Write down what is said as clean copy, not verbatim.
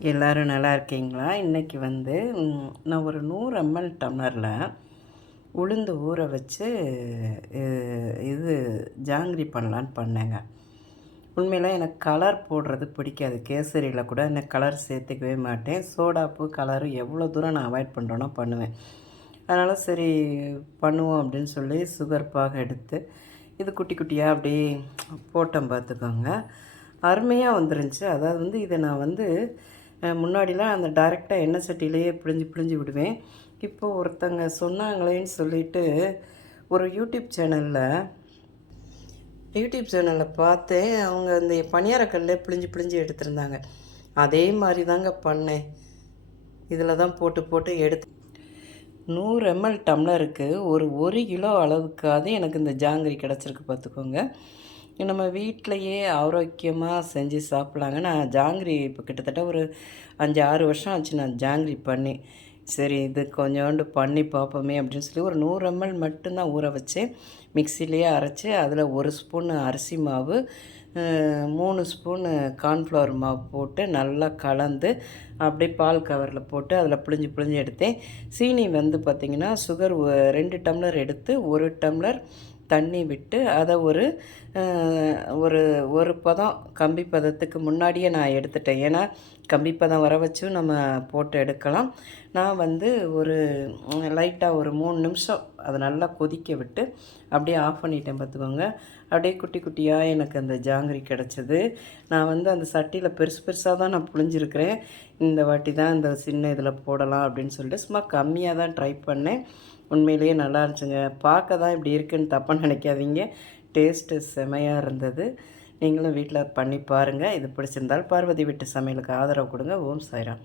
எல்லோரும் நல்லா இருக்கீங்களா? இன்றைக்கி வந்து நான் ஒரு 100 ml டம்ளரில் உளுந்து ஊற வச்சு இது ஜாங்கிரி பண்ணலான்னு பண்ணேங்க. உண்மையில எனக்கு கலர் போடுறது பிடிக்காது. கேசரியில் கூட எனக்கு கலர் சேர்த்துக்கவே மாட்டேன். சோடாப்பு கலரு எவ்வளோ தூரம் நான் அவாய்ட் பண்ணுறேனோ பண்ணுவேன். அதனால் சரி பண்ணுவோம் அப்படின்னு சொல்லி சுகர் பாகு எடுத்து இது குட்டி குட்டியாக அப்படியே போட்டேன் பார்த்துக்கோங்க. அருமையாக வந்துருந்துச்சு. அதாவது வந்து இதை நான் வந்து முன்னாடிலாம் அந்த டைரெக்டாக எண்ணெய் சட்டியிலேயே பிழிஞ்சு பிழிஞ்சு விடுவேன். இப்போ ஒருத்தங்க சொன்னாங்களேன்னு சொல்லிட்டு ஒரு யூடியூப் சேனலில் பார்த்தேன். அவங்க இந்த பணியாரக்கல்லே பிழிஞ்சு பிழிஞ்சு எடுத்திருந்தாங்க. அதே மாதிரி தாங்க பண்ணேன். இதில் தான் போட்டு போட்டு எடுத்து 100 ml டம்ளருக்கு ஒரு கிலோ அளவுக்காவது எனக்கு இந்த ஜாங்கிரி கிடச்சிருக்கு பார்த்துக்கோங்க. நம்ம வீட்டிலையே ஆரோக்கியமாக செஞ்சு சாப்பிட்லாங்க. நான் ஜாங்கிரி இப்போ கிட்டத்தட்ட ஒரு 5, 6 வருஷம் ஆச்சு நான் ஜாங்கிரி பண்ணி. சரி இது கொஞ்சோண்டு பண்ணி பார்ப்போமே அப்படின்னு சொல்லி ஒரு 100 ml மட்டும்தான் ஊற வச்சு மிக்சிலேயே அரைச்சி அதில் 1 ஸ்பூன் அரிசி மாவு, 3 ஸ்பூனு கார்ன்ஃப்ளவர் மாவு போட்டு நல்லா கலந்து அப்படியே பால் கவரில் போட்டு அதில் பிழிஞ்சு பிழிஞ்சு எடுத்தேன். சீனி வந்து பார்த்திங்கன்னா சுகர் 2 டம்ளர் எடுத்து 1 டம்ளர் தண்ணி விட்டு அதை ஒரு ஒரு ஒரு பதம் கம்பி பதத்துக்கு முன்னாடியே நான் எடுத்துட்டேன். ஏன்னா கம்பி பதம் வர வச்சும் நம்ம போட்டு எடுக்கலாம். நான் வந்து ஒரு லைட்டாக ஒரு 3 நிமிஷம் அதை நல்லா கொதிக்க விட்டு அப்படியே ஆஃப் பண்ணிட்டேன் பார்த்துக்கோங்க. அப்படியே குட்டி குட்டியாக எனக்கு அந்த ஜாங்கிரி கிடச்சிது. நான் வந்து அந்த சட்டியில் பெருசு பெருசாக தான் நான் புழிஞ்சிருக்கிறேன். இந்த வாட்டி தான் இந்த சின்ன இதில் போடலாம் அப்படின்னு சொல்லிட்டு சும்மா கம்மியாக தான் ட்ரை பண்ணேன். உண்மையிலேயே நல்லா இருந்துச்சுங்க. பார்க்க தான் இப்படி இருக்குன்னு தப்பாக நினைக்காதீங்க. டேஸ்ட்டு செமையாக இருந்தது. நீங்களும் வீட்டில் பண்ணி பாருங்கள். இது பிடிச்சிருந்தால் பார்வதி வீட்டு சமையலுக்கு ஆதரவு கொடுங்க. ஓம் சாய்ராம்.